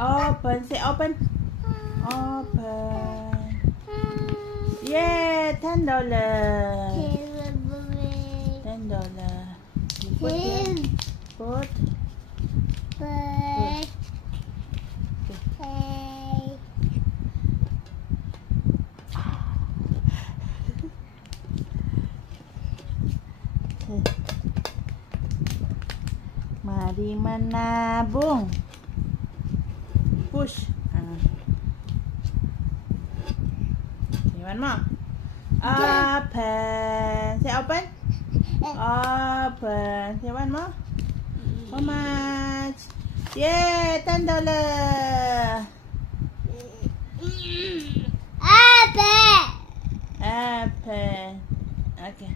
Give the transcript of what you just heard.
Open. Say open. Open. Yeah, $10. $10. You put here. Put. Mari menabung. Push. One more. Open. Say open. Open. Say one more. How much? Yeah, $10. Apple. Apple. Okay.